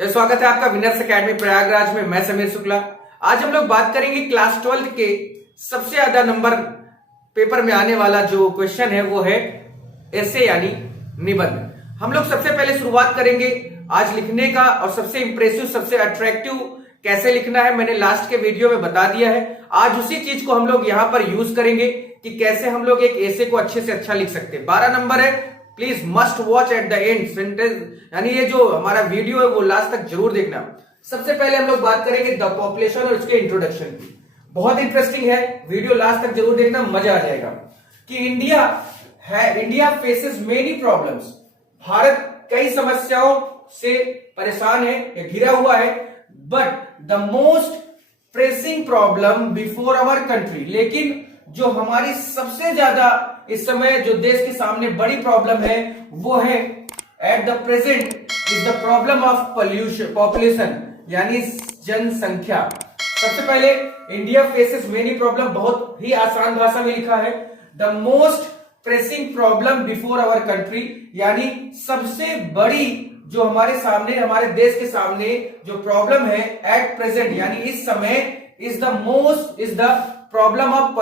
स्वागत है आपका विनर्स एकेडमी प्रयागराज में। मैं समीर शुक्ला। आज हम लोग बात करेंगे क्लास 12 के सबसे ज्यादा नंबर पेपर में आने वाला जो क्वेश्चन है वो है ऐसे यानी निबंध। हम लोग सबसे पहले शुरुआत करेंगे आज लिखने का, और सबसे इंप्रेसिव सबसे अट्रैक्टिव कैसे लिखना है मैंने लास्ट के वीडियो में बता दिया है। आज उसी चीज को हम लोग यहां पर यूज करेंगे कि कैसे हम लोग एक ऐसे को अच्छे से अच्छा लिख सकते हैं। 12 नंबर है, please must watch at the end sentence, यानी ये जो हमारा वीडियो है वो लास्ट तक जरूर देखना। सबसे पहले हम लोग बात करेंगे द पॉपुलेशन और इसके इंट्रोडक्शन की। बहुत इंटरेस्टिंग है, वीडियो लास्ट तक जरूर देखना, मजा आ जाएगा। कि India faces many problems, Bharat कई समस्याओं से परेशान है या घिरा हुआ है। But the most pressing problem before our country, लेकिन जो हमारी सबसे ज्यादा इस समय जो देश के सामने बड़ी प्रॉब्लम है वो है at the present is the problem of population, यानी जनसंख्या। सबसे पहले इंडिया फेसेस मेनी प्रॉब्लम, बहुत ही आसान भाषा में लिखा है। The most pressing problem before our country, यानी सबसे बड़ी जो हमारे सामने, हमारे देश के सामने जो प्रॉब्लम है एट प्रेजेंट यानी इस समय, is the problem of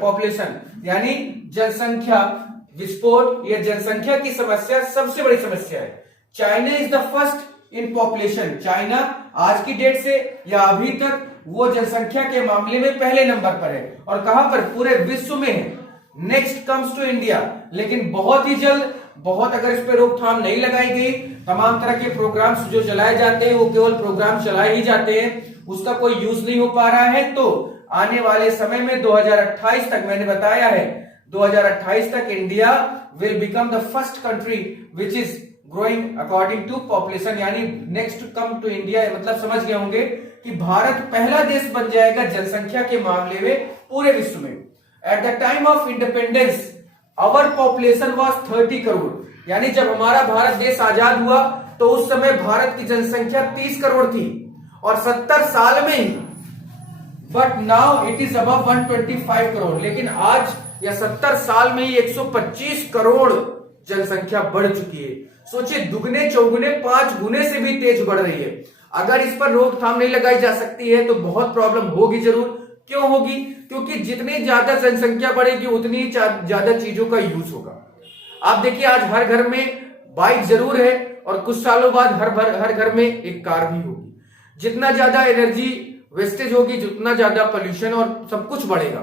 population, यानी जनसंख्या विस्फोट या जनसंख्या की समस्या सबसे बड़ी समस्या है। China is the first in population, China आज की डेट से या अभी तक वो जनसंख्या के मामले में पहले नंबर पर है। और कहां पर? पूरे विश्व में है। नेक्स्ट कम्स टू इंडिया, लेकिन बहुत ही जल्द, बहुत अगर इस पर रोकथाम नहीं लगाई गई, तमाम तरह के प्रोग्राम्स जो चलाए जाते हैं वो केवल प्रोग्राम चलाए ही जाते हैं, उसका कोई यूज नहीं हो पा रहा है। तो आने वाले समय में 2028 तक, मैंने बताया है 2028 तक India will become the first country which is growing according to population, यानी नेक्स्ट कम टू इंडिया, मतलब समझ गए होंगे कि भारत पहला देश बन जाएगा जनसंख्या के मामले में पूरे विश्व में। At the time of independence our population was 30 crore, यानी जब हमारा भारत देश आजाद हुआ तो उस समय भारत की जनसंख्या 30 करोड़ थी और 70 साल में ही, but now it is above 125 crore, लेकिन आज या 70 साल में ही 125 करोड़ जनसंख्या बढ़ चुकी है। सोचिए, दुगने चौगुने 5 गुने से भी तेज बढ़ रही है। अगर इस पर रोकथाम नहीं लगाई जा सकती है तो बहुत प्रॉब्लम होगी जरूर। क्यों होगी? क्योंकि जितनी ज्यादा जनसंख्या बढ़ेगी उतनी ज्यादा चीजों का यूज होगा। आप देखिए, आज हर घर में बाइक जरूर है और कुछ सालों बाद हर घर में एक कार भी होगी। जितना ज्यादा एनर्जी वेस्टेज होगी, जितना ज्यादा पोल्यूशन और सब कुछ बढ़ेगा।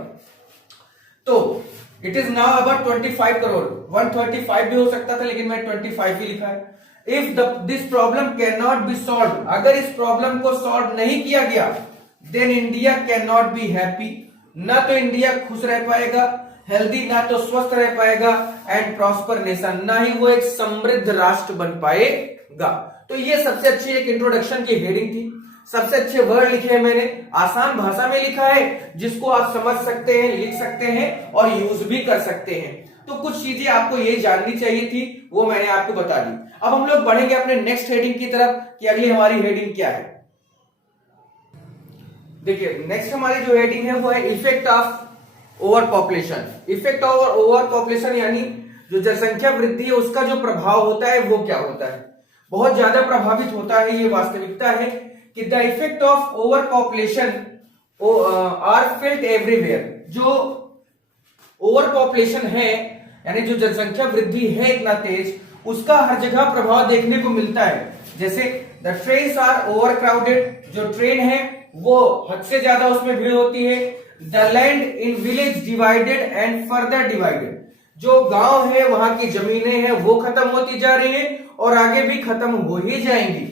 तो it is now about 25 crore, 135 भी हो सकता था लेकिन मैं 25 ही लिखा है। If this problem can not be solve, अगर इस प्रॉब्लम को सॉल्व नहीं किया गया, then India can not be happy, ना तो इंडिया खुश रह पाएगा, हेल्दी ना तो स्वस्थ रह पाएगा, एंड प्रॉस्पर नेशन, ना ही वो एक समृद्ध राष्ट्र बन पाएगा। तो ये सबसे अच्छी एक इंट्रोडक्शन की हेडिंग थी। सबसे अच्छे वर्ड लिखे हैं मैंने, आसान भाषा में लिखा है जिसको आप समझ सकते हैं, लिख सकते हैं और यूज भी कर सकते हैं। तो कुछ चीजें आपको ये जाननी चाहिए थी, वो मैंने आपको बता दी। अब हम लोग बढ़ेंगे अपने नेक्स्ट हेडिंग की तरफ कि अगली हमारी हेडिंग क्या है। देखिए, नेक्स्ट हमारी जो हेडिंग है वो है effect of over population. Effect of over population यानी जो जनसंख्या वृद्धि है उसका जो प्रभाव होता है वो क्या होता है। बहुत ज्यादा प्रभावित होता है, ये वास्तविकता है कि the effect of over population are felt everywhere. जो ओवर पॉपुलेशन है यानी जो जनसंख्या वृद्धि है इतना तेज, उसका हर जगह प्रभाव देखने को मिलता है। जैसे the trains are over crowded, जो ट्रेन है वो हद से ज्यादा उसमें भीड़ होती है। The land in village divided and further divided, जो गांव है वहां की जमीनें हैं वो खत्म होती जा रही है और आगे भी खत्म हो ही जाएंगी।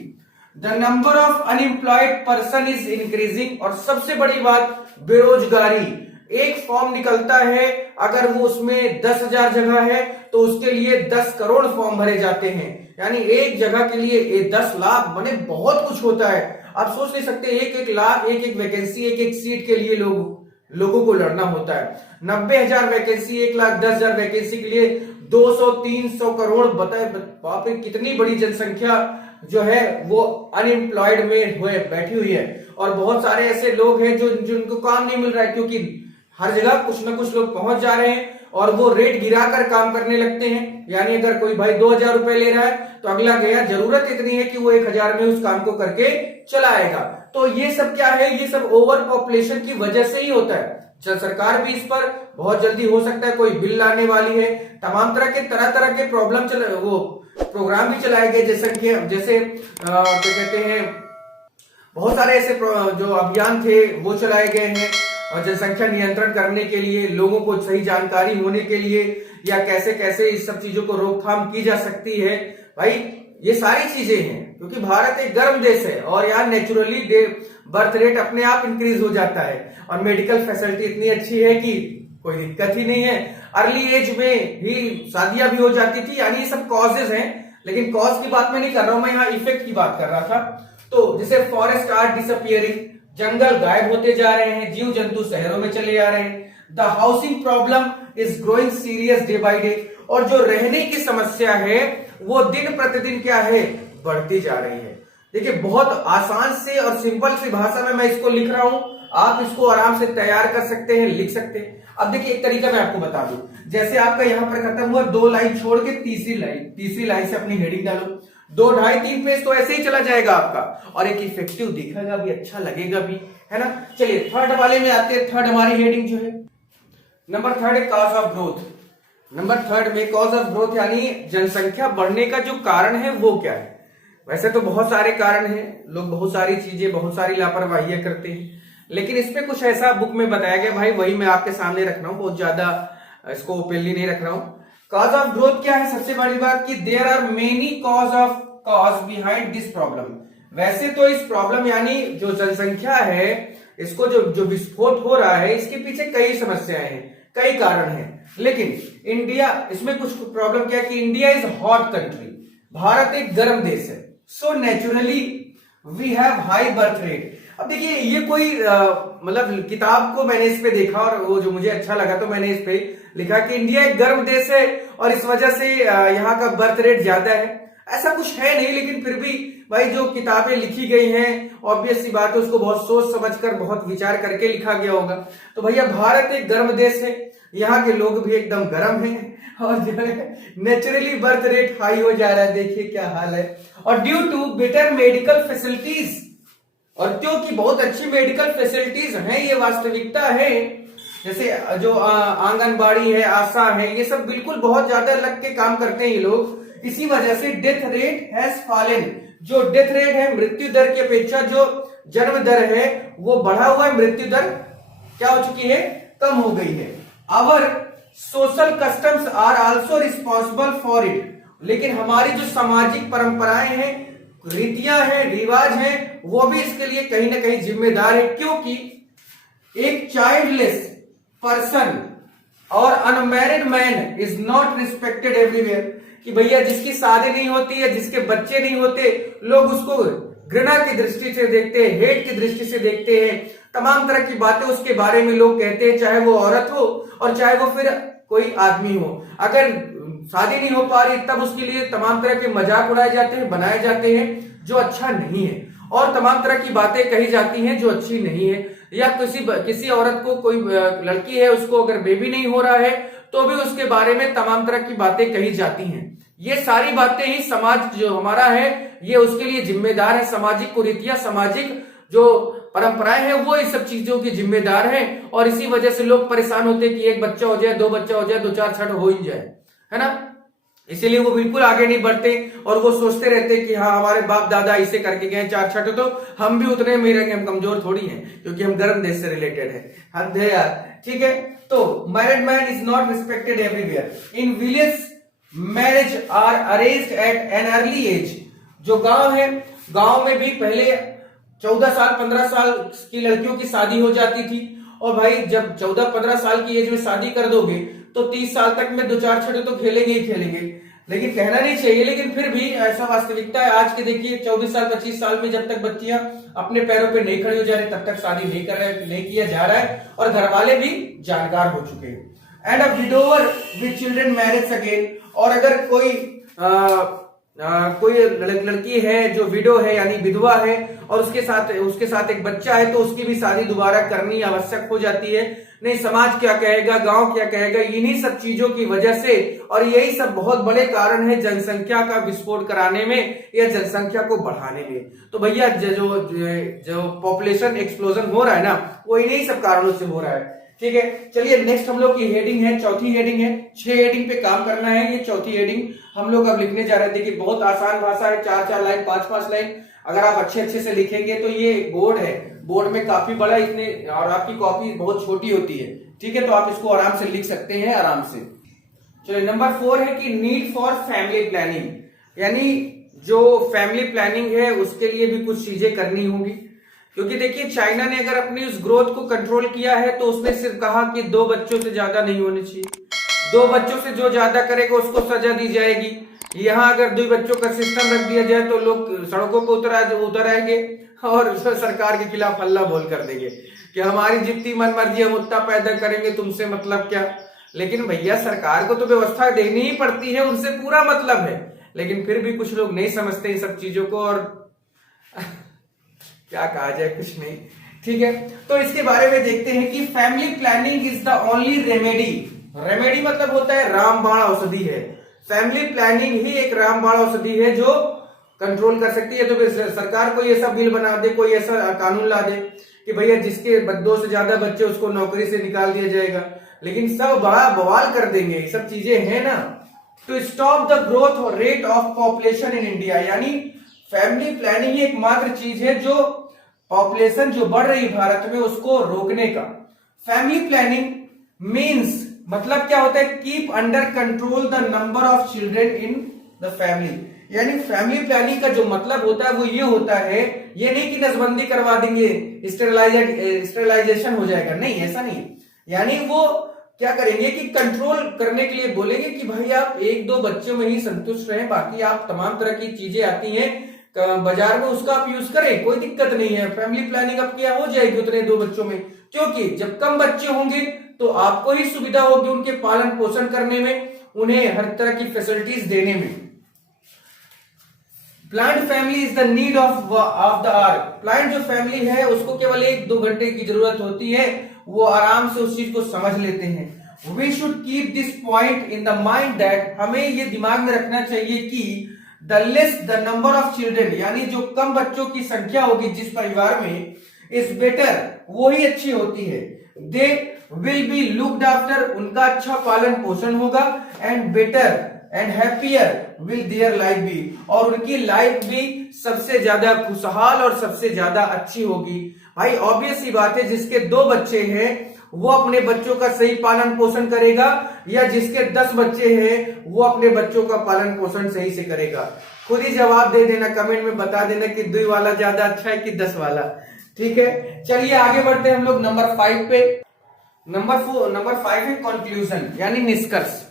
The number of unemployed person is increasing, और सबसे बड़ी बात बेरोजगारी। एक फॉर्म निकलता है, अगर वो उसमें 10,000 जगह है तो उसके लिए 10 करोड़ फॉर्म भरे जाते हैं, यानी एक जगह के लिए 10 लाख, बने बहुत कुछ होता है। आप सोच नहीं सकते, एक लाख, एक वैकेंसी, एक सीट के लिए लोगों को लड़ना होता है। 90,000 वैकेंसी, 1,10,000 वैकेंसी के लिए 200-300 करोड़, बताए बाप रे, कितनी बड़ी जनसंख्या जो है वो अनएम्प्लॉयड में बैठी हुई है। और बहुत सारे ऐसे लोग हैं जिनको काम नहीं मिल रहा है, क्योंकि हर जगह कुछ ना कुछ लोग पहुंच जा रहे हैं और वो रेट गिराकर काम करने लगते हैं। यानी अगर कोई भाई 2000 रुपए ले रहा है तो अगला गया जरूरत इतनी है कि वो 1000 में उस काम को करके चलाएगा। तो ये सब क्या है, ये सब ओवर पॉपुलेशन की वजह से ही होता है। सरकार भी इस पर बहुत जल्दी हो सकता है कोई बिल लाने वाली है, तमाम तरह के प्रॉब्लम वो प्रोग्राम भी चलाए गए, जैसे क्या कहते हैं, बहुत सारे ऐसे जो अभियान थे वो चलाए गए हैं और जनसंख्या नियंत्रण करने के लिए, लोगों को सही जानकारी होने के लिए, या कैसे कैसे इस सब चीजों को रोकथाम की जा सकती है। भाई ये सारी चीजें हैं क्योंकि भारत एक गर्म देश है और यहाँ नेचुरली बर्थ रेट अपने आप इंक्रीज हो जाता है और मेडिकल फैसिलिटी इतनी अच्छी है कि कोई दिक्कत ही नहीं है। अर्ली एज में भी शादियां भी हो जाती थी। यानी ये सब कॉजेज हैं, लेकिन कॉज की बात मैं नहीं कर रहा हूं, मैं यहाँ इफेक्ट की बात कर रहा था। तो जैसे फॉरेस्ट आर डिसअपियरिंग, जंगल गायब होते जा रहे हैं, जीव जंतु शहरों में चले जा रहे हैं। The housing problem is growing serious day by day, और जो रहने की समस्या है वो दिन प्रतिदिन क्या है, बढ़ती जा रही है। देखिए बहुत आसान से और सिंपल सी भाषा में मैं इसको लिख रहा हूं, आप इसको आराम से तैयार कर सकते हैं, लिख सकते हैं। अब देखिए एक तरीका मैं आपको बता दूं, जैसे आपका यहां पर खत्म हुआ, 2 लाइन छोड़ के तीसरी लाइन से अपनी हेडिंग डालो, 2, 2.5, 3 पेज तो ऐसे ही चला जाएगा आपका, और एक इफेक्टिव दिखेगा भी, अच्छा लगेगा भी, है ना। चलिए थर्ड वाले में आते हैं। थर्ड हमारी हेडिंग जो है नंबर 3 है कॉज ऑफ ग्रोथ। नंबर 3 में कॉज ऑफ ग्रोथ यानी जनसंख्या बढ़ने का जो कारण है वो क्या है। वैसे तो बहुत सारे कारण हैं, लोग बहुत सारी चीजें, बहुत सारी लापरवाहियां करते हैं, लेकिन इसमें कुछ ऐसा बुक में बताया गया, भाई वही मैं आपके सामने रख रहा हूं, बहुत ज्यादा इसको ओपनली नहीं रख रहा हूं। कॉज ऑफ ग्रोथ क्या है, सबसे बड़ी बात कि there are many cause behind this problem. वैसे तो इस प्रॉब्लम यानी जो जनसंख्या है, इसको जो विस्फोट हो रहा है, इसके पीछे कई समस्याएं हैं, कई कारण हैं। लेकिन इंडिया, इसमें कुछ प्रॉब्लम क्या है कि India is hot country, Bharat एक गर्म देश है, so naturally we have high birth rate. अब देखिए ये कोई मतलब किताब को मैंने इस पे देखा और वो जो मुझे अच्छा लगा तो मैंने इस पे लिखा कि इंडिया एक गर्म देश है और इस वजह से यहाँ का बर्थ रेट ज्यादा है। ऐसा कुछ है नहीं, लेकिन फिर भी भाई जो किताबें लिखी गई हैं, ऑब्वियस सी बात है उसको बहुत सोच समझकर, बहुत विचार करके लिखा गया होगा। तो भैया भारत एक गर्म देश है, यहाँ के लोग भी एकदम गर्म हैं और जो है नेचुरली बर्थ रेट हाई हो जा रहा है, देखिए क्या हाल है। और due to better medical facilities, और क्योंकि बहुत अच्छी मेडिकल फैसिलिटीज हैं, ये वास्तविकता है। जैसे जो आंगनबाड़ी है, आशा है, ये सब बिल्कुल बहुत ज्यादा लग के काम करते हैं ये लोग। इसी वजह से डेथ रेट हैज फॉलन, जो डेथ रेट है मृत्यु दर की अपेक्षा जो जन्म दर है वो बढ़ा हुआ है, मृत्यु दर क्या हो चुकी है, कम हो गई है। Our social customs are also responsible for it, लेकिन हमारी जो सामाजिक परंपराएं हैं, रीतियां हैं, रिवाज हैं, वो भी इसके लिए कहीं ना कहीं जिम्मेदार है। क्योंकि एक चाइल्डलेस पर्सन और unmarried man is not respected everywhere, कि भैया जिसकी शादी नहीं होती है, जिसके बच्चे नहीं होते, लोग उसको घृणा की दृष्टि से देखते हैं, हेट की दृष्टि से देखते हैं, तमाम तरह की बातें उसके बारे में लोग कहते हैं, चाहे वो औरत हो और चाहे वो फिर कोई आदमी हो। अगर शादी नहीं हो पा रही तब उसके लिए तमाम तरह के मजाक उड़ाए जाते हैं, बनाए जाते हैं जो अच्छा नहीं है, और तमाम तरह की बातें कही जाती हैं जो अच्छी नहीं है। या किसी औरत को, कोई लड़की है, उसको अगर बेबी नहीं हो रहा है तो भी उसके बारे में तमाम तरह की बातें कही जाती हैं। ये सारी बातें ही समाज जो हमारा है ये उसके लिए जिम्मेदार है। सामाजिक कुरीतियां, सामाजिक जो परंपराएं हैं वो इस सब चीजों की जिम्मेदार है, और इसी वजह से लोग परेशान होते हैं कि 1 बच्चा हो जाए, 2 बच्चा हो जाए, 2-4 छठ हो ही जाए, है ना। इसीलिए वो बिल्कुल आगे नहीं बढ़ते और वो सोचते रहते कि हाँ हमारे बाप दादा इसे करके गए 4 छठ, तो हम भी उतने मेरे हम कमजोर थोड़ी हैं क्योंकि हम गर्म देश से रिलेटेड है। हद है यार, ठीक है। तो married man is not respected everywhere. In village marriage are arranged at an early age. जो गांव है, गांव में भी पहले 14 साल 15 साल की लड़कियों की शादी हो जाती थी, और भाई जब 14-15 साल की एज में शादी कर दोगे तो 30 साल तक में 2-4 छठे तो खेलेंगे ही खेलेंगे। लेकिन कहना नहीं चाहिए, लेकिन फिर भी ऐसा वास्तविकता है आज के। देखिए 24 साल 25 साल में जब तक बच्चियां अपने पैरों पे नहीं खड़ी हो जा रही तब तक शादी नहीं किया जा रहा है, और घर वाले भी जानकार हो चुके हैं। And a widower with children marriage again. और अगर कोई कोई लड़की है जो विडो है यानी विधवा है और उसके साथ एक बच्चा है तो उसकी भी शादी दोबारा करनी आवश्यक हो जाती है। नहीं समाज क्या कहेगा, गांव क्या कहेगा, इन्हीं सब चीजों की वजह से, और यही सब बहुत बड़े कारण है जनसंख्या का विस्फोट कराने में या जनसंख्या को बढ़ाने में। तो भैया जो पॉपुलेशन एक्सप्लोजन हो रहा है ना, वो इन्हीं सब कारणों से हो रहा है। ठीक है, चलिए नेक्स्ट हम लोग की हेडिंग है, चौथी हेडिंग है। 6 हेडिंग पे काम करना है, ये चौथी हेडिंग हम लोग अब लिखने जा रहे थे। देखिए बहुत आसान भाषा है, 4-4 लाइन 5-5 लाइन अगर आप अच्छे से लिखेंगे तो ये बोर्ड है, बोर्ड में काफी बड़ा इतने, और आपकी कॉपी बहुत छोटी होती है। ठीक है, तो आप इसको आराम से लिख सकते हैं आराम से। चलिए नंबर 4 है कि नीड फॉर फैमिली प्लानिंग, यानी जो फैमिली प्लानिंग है उसके लिए भी कुछ चीजें करनी होगी। क्योंकि देखिए चाइना ने अगर अपनी उस ग्रोथ को कंट्रोल किया है तो उसने सिर्फ कहा कि 2 बच्चों से ज्यादा नहीं होने चाहिए, 2 बच्चों से जो ज्यादा करेगा उसको सजा दी जाएगी। यहाँ अगर 2 बच्चों का सिस्टम रख दिया जाए तो लोग सड़कों पर उतर आएंगे और सरकार के खिलाफ हल्ला बोल कर देंगे कि हमारी जितनी मन मर्जी हम उतना पैदा करेंगे, तुमसे मतलब क्या। लेकिन भैया सरकार को तो व्यवस्था देनी ही पड़ती है, उनसे पूरा मतलब है, लेकिन फिर भी कुछ लोग नहीं समझते इन सब चीजों को, और क्या कहा जाए, कुछ नहीं। ठीक है, तो इसके बारे में देखते हैं कि family planning is the only remedy. Remedy मतलब होता है रामबाण औषधि है, फैमिली प्लानिंग ही एक रामबाण औषधि है जो कंट्रोल कर सकती है। तो फिर सरकार कोई ऐसा बिल बना दे, कोई ऐसा कानून ला दे कि भैया जिसके 2 से ज्यादा बच्चे उसको नौकरी से निकाल दिया जाएगा, लेकिन सब बड़ा बवाल कर देंगे, ये सब चीजें हैं ना। To stop the growth rate of population in India, यानी फैमिली प्लानिंग एकमात्र चीज है जो पॉपुलेशन जो बढ़ रही है भारत में उसको रोकने का। फैमिली प्लानिंग मीन्स मतलब क्या होता है, keep under control the number of children in the family. यानी फैमिली प्लानिंग का जो मतलब होता है वो ये होता है, ये नहीं कि नसबंदी करवा देंगे, स्टेरिलाइजेशन हो जाएगा, नहीं ऐसा नहीं। यानी वो क्या करेंगे कि कंट्रोल करने के लिए बोलेंगे कि भाई आप 1-2 बच्चों में ही संतुष्ट रहें, बाकी आप तमाम तरह की चीजें आती हैं बाजार में उसका आप यूज करें, कोई दिक्कत नहीं है। फैमिली प्लानिंग आपकी हो जाएगी उतने 2 बच्चों में, क्योंकि जब कम बच्चे होंगे तो आपको ही सुविधा होगी उनके पालन पोषण करने में, उन्हें हर तरह की फैसिलिटीज देने में। Planned family is the need of the hour. Planned जो फैमिली है उसको केवल 1-2 घंटे की जरूरत होती है, वो आराम से उस चीज को समझ लेते हैं। We should keep this point in the mind that, हमें ये दिमाग में रखना चाहिए कि the less the number of children, यानी जो कम बच्चों की संख्या होगी जिस परिवार में, इज बेटर, वो ही अच्छी होती है। They will be looked after, उनका अच्छा पालन पोषण होगा, and better and happier will their life be, और उनकी लाइफ भी सबसे ज्यादा खुशहाल और सबसे ज्यादा अच्छी होगी। भाई ऑब्वियस सी बात है, जिसके 2 बच्चे हैं वो अपने बच्चों का सही पालन पोषण करेगा, या जिसके 10 बच्चे हैं वो अपने बच्चों का पालन पोषण सही से करेगा। खुद ही जवाब दे देना, कमेंट में बता देना कि 2 वाला ज्यादा अच्छा है कि 10 वाला। ठीक है, चलिए आगे बढ़ते हैं हम लोग नंबर 5 पे। नंबर 5 है कंक्लूजन, यानी निष्कर्ष।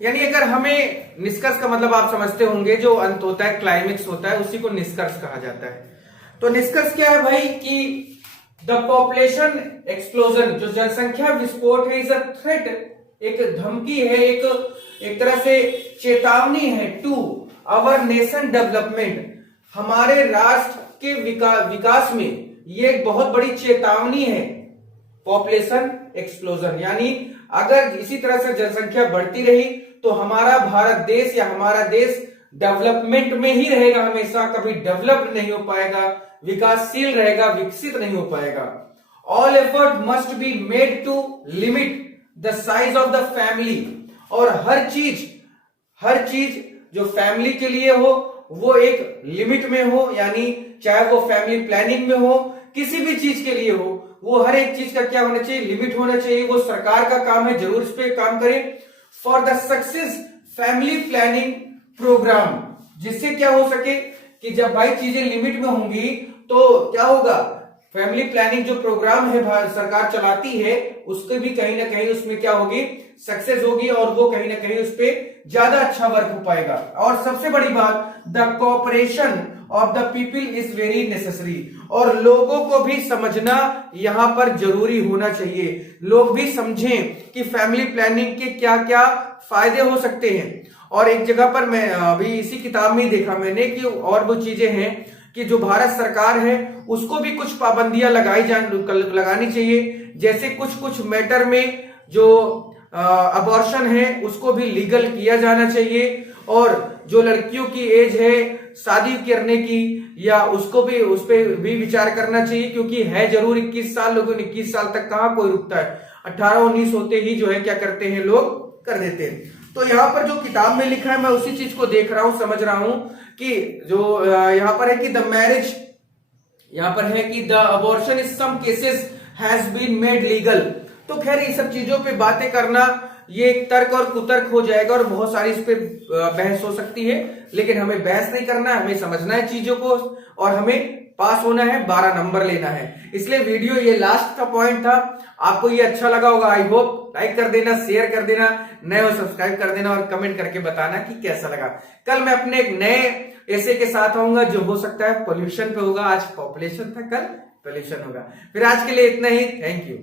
यानी अगर हमें निष्कर्ष का मतलब आप समझते होंगे, जो अंत होता है, क्लाइमेक्स होता है, उसी को निष्कर्ष कहा जाता है। तो निष्कर्ष क्या है भाई कि द पॉपुलेशन एक्सप्लोजन, जो जनसंख्या विस्फोट है, इज अ थ्रेट, एक धमकी है, एक तरह से चेतावनी है टू आवर नेशन डेवलपमेंट, हमारे राष्ट्र के विकास में ये एक बहुत बड़ी चेतावनी है पॉपुलेशन एक्सप्लोजन। यानी अगर इसी तरह से जनसंख्या बढ़ती रही तो हमारा भारत देश या हमारा देश डेवलपमेंट में ही रहेगा हमेशा, कभी डेवलप नहीं हो पाएगा, विकासशील रहेगा, विकसित नहीं हो पाएगा। All effort must be made to limit the size of the family, और हर चीज जो फैमिली के लिए हो वो एक लिमिट में हो, यानी चाहे वो फैमिली प्लानिंग में हो, किसी भी चीज के लिए हो, वो हर एक चीज का क्या होना चाहिए, लिमिट होना चाहिए। वो सरकार का काम है, जरूर इस पे काम करें। For the success family planning programme, जिससे क्या हो सके कि जब भाई चीजें लिमिट में होंगी तो क्या होगा, फैमिली प्लानिंग जो प्रोग्राम है सरकार चलाती है उसके भी कहीं ना कहीं उसमें क्या होगी, सक्सेस होगी, और वो कहीं ना कहीं उस पर ज्यादा अच्छा वर्क हो पाएगा। और सबसे बड़ी बात, the cooperation of the people is very necessary, और लोगों को भी समझना यहां पर जरूरी होना चाहिए। लोग भी समझें कि फैमिली प्लानिंग के क्या क्या फायदे हो सकते हैं। और एक जगह पर मैं अभी इसी किताब में ही देखा मैंने कि और वो चीजें हैं कि जो भारत सरकार है उसको भी कुछ पाबंदियां लगानी चाहिए, जैसे कुछ कुछ मैटर में जो अबॉर्शन है उसको भी लीगल किया जाना चाहिए, और जो लड़कियों की एज है शादी करने की या उसको भी उस पर भी विचार करना चाहिए, क्योंकि है जरूर 21 साल, लोगों 21 साल तक कहां कोई रुकता है, 18-19 होते ही जो है क्या करते हैं लोग कर देते हैं। तो यहाँ पर जो किताब में लिखा है मैं उसी चीज को देख रहा हूं, समझ रहा हूं कि जो यहाँ पर है कि द मैरिज, यहाँ पर है कि the abortion in some cases has been made legal. तो खैर ये सब चीजों पे बातें करना ये एक तर्क और कुतर्क हो जाएगा, और बहुत सारी इस पे बहस हो सकती है, लेकिन हमें बहस नहीं करना है, हमें समझना है चीजों को और हमें पास होना है, 12 नंबर लेना है। इसलिए वीडियो ये लास्ट का पॉइंट था। आपको ये अच्छा लगा होगा, आई होप। लाइक कर देना, शेयर कर देना, नए हो सब्सक्राइब कर देना, और कमेंट करके बताना कि कैसा लगा। कल मैं अपने एक नए ऐसे के साथ आऊंगा जो हो सकता है पोल्यूशन पे होगा। आज पॉपुलेशन था, कल पोल्यूशन होगा। फिर आज के लिए इतना ही, थैंक यू।